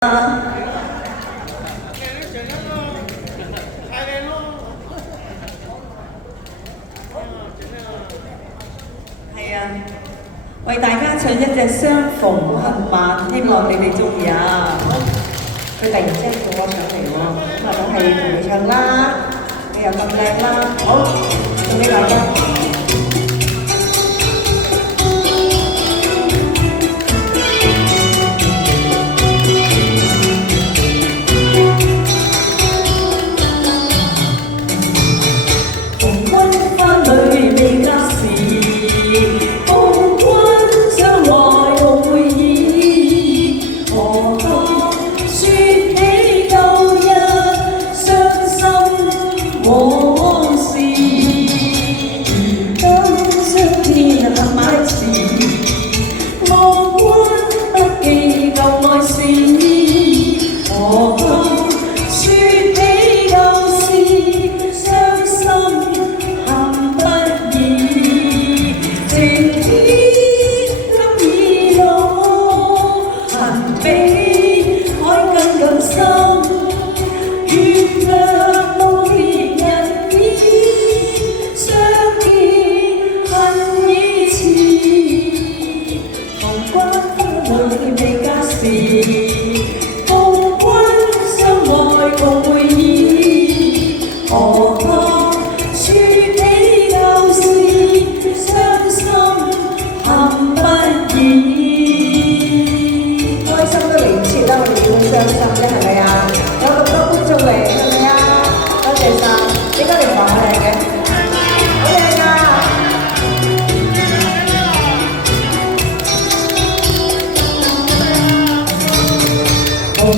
係啊，為大家唱一隻相逢恨晚，希望你哋中意啊！佢突然之間叫我上嚟喎，咁啊梗係同你唱啦，你又咁靚啦，好，送俾大家。黃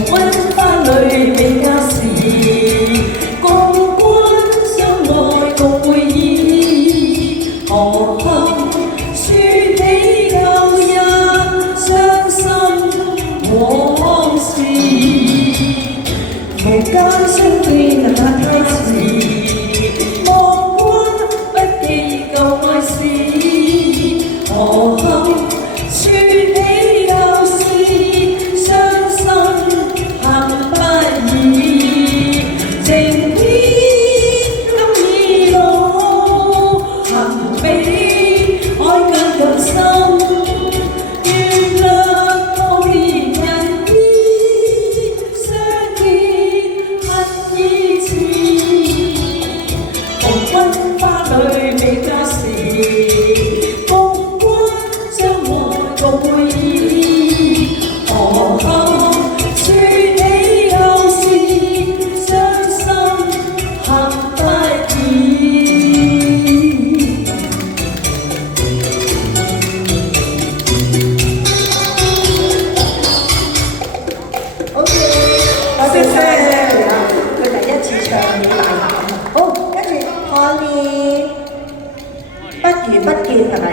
昏花裏美家事，共君相愛共會意，何堪説起舊日傷心往事，無間相見那太遲，望君不記舊愛事，何堪説起舊事。好，跟住Holly不如不見係咪？